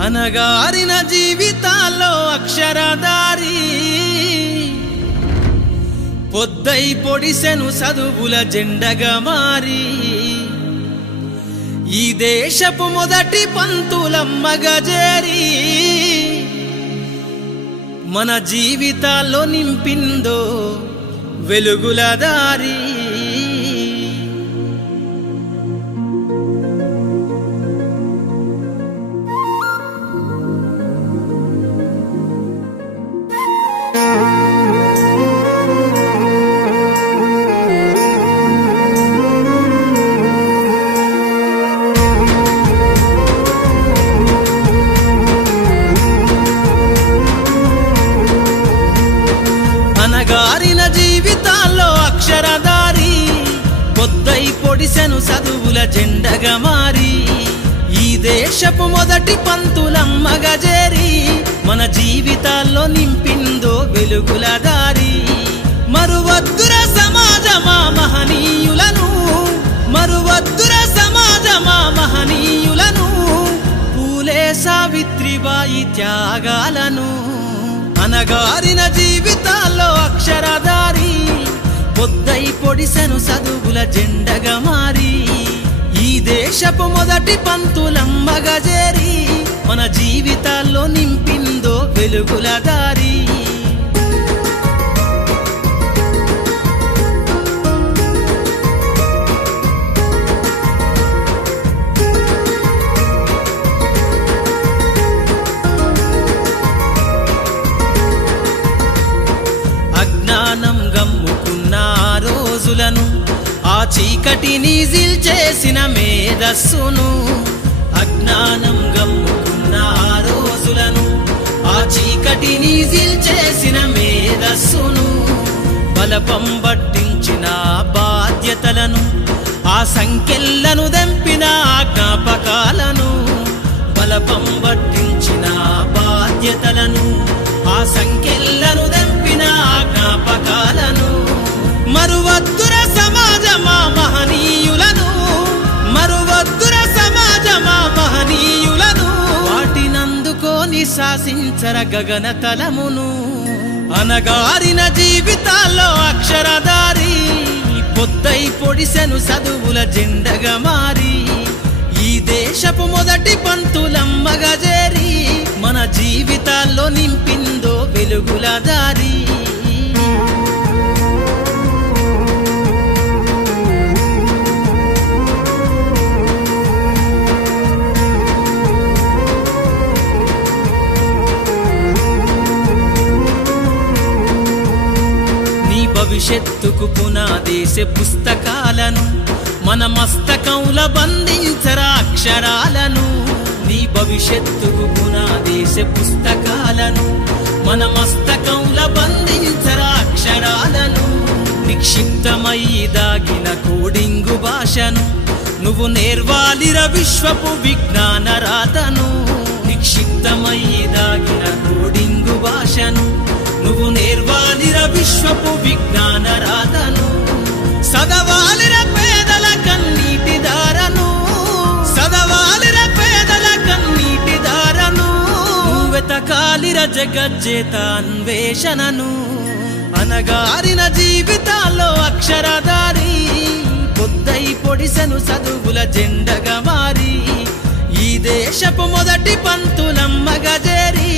అనగారిన జీవితాల్లో అక్షరదారి పొద్దై పొడిసెను చదువుల జెండగా మారి ఈ దేశపు మొదటి పంతులమ్మగా చేరి మన జీవితాల్లో నింపిందో వెలుగుల దారి అనగారిన జీవితాల్లో అక్షరదారి పొద్దై పొడిసెను చదువుల జెండగా మారి ఈ దేశపు మొదటి పంతులమ్మగా చేరి మన జీవితాల్లో నింపిందో వెలుగుల దారి మరువద్దుర సమాజమా మహనీయులను మరువద్దుర సమాజమా మహనీయులను పూలే సావిత్రిబాయి త్యాగాలను అనగారిన జీవితాల్లో అక్షరదారి పొద్దై పొడిసెను చదువుల జెండగా మారి ఈ దేశపు మొదటి పంతులమ్మగా చేరి మన జీవితాల్లో నింపిందో వెలుగుల దారి అజ్ఞానం గమ్ముకున్న రోజులను ఆ చీకటిని జిల్చేసిన మేధస్సును అజ్ఞానం గమ్ముకున్న రోజులను ఆ చీకటిని జిల్చేసిన మేధస్సును బలపం పట్టించిన బాధ్యతలను ఆ సంఖ్యలను దెంపిన జ్ఞాపకాలను బలపం పట్టించిన బాధ్యతలను ఆ సంఖ్యలను దెంపిన జ్ఞాపకాలను మరువద్దుర సమాజమా మహనీయులను మరువద్దుర సమాజమా మహనీయులను వాటినందుకోని శాసించర గగన తలమును అనగారిన జీవితాల్లో అక్షరదారి పొద్దై పొడిసెను చదువుల జెండగా మారి ఈ దేశపు మొదటి పంతులమ్మగా చేరి మన జీవితాల్లో నింపిందో వెలుగుల దారి నీ భవిష్యత్తుకు పునాదేసే పుస్తకాలను మన మస్తకంలో బంధించరా అక్షరాలను నీ భవిష్యత్తుకు పునాదేసే పుస్తకాలను మన మస్తకంలో బంధించరా అక్షరాలను నిక్షిప్తమై దాగిన కోడింగు భాషను నువ్వు నేర్వాలిర విశ్వపు విజ్ఞాన రాతను నిక్షిప్తమై దాగిన కోడింగు భాషను నువ్వు నేర్వాలిర విశ్వపు విజ్ఞాన రాతను సదవాలిర పేదల కన్నీటి దారను సదవాలిర పేదల కన్నీటి దారను వెతకాలిర జగజ్జేత అన్వేషణను అనగారిన జీవితాల్లో అక్షరదారి పొద్దై పొడిసెను చదువుల జెండగా మారి ఈ దేశపు మొదటి పంతులమ్మగా చేరి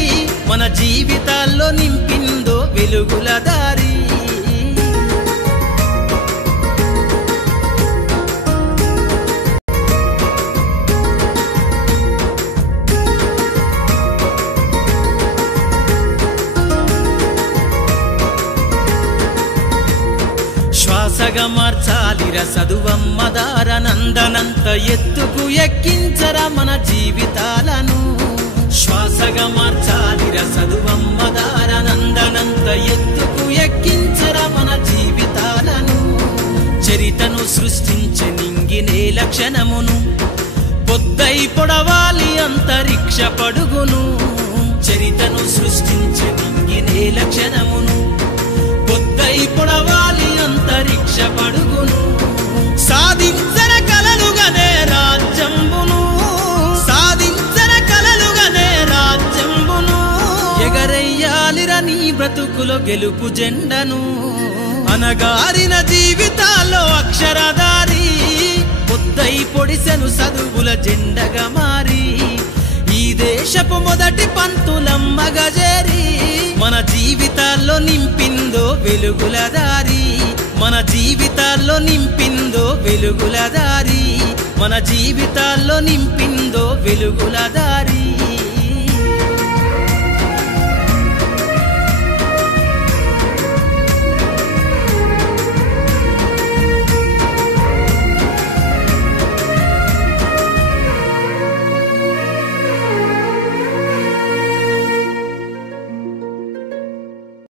మన జీవితాల్లో నింపిందో వెలుగుల దారి శ్వాసగా మార్చాలిర చదువమ్మ దారనందనంత ఎత్తుకు ఎక్కించరా మన జీవితాలను శ్వాసగా మార్చాలిర చదువమ్మ దారనందనంత ఎత్తుకు ఎక్కించరా మన జీవితాలను చరితను సృష్టించే నింగినే లక్షణమును పొద్దై పొడవాలి అంతరిక్ష పడుగును చరితను సృష్టించే నింగినే లక్షణమును పొద్దై పొడవాలి అంతరిక్ష పడుగును సాధించర కలలుగనే రాజ్యంబును సాధించర కలలుగనే బ్రతుకులో గెలుపు జెండను అనగారిన జీవితాల్లో అక్షరధారి పొద్దై పొడిసెను చదువుల జెండగా మారి ఈ దేశపు మొదటి పంతులమ్మగా చేరి మన జీవితాల్లో నింపిందో వెలుగుల దారి మన జీవితాల్లో నింపిందో వెలుగుల దారి మన జీవితాల్లో నింపిందో వెలుగుల దారి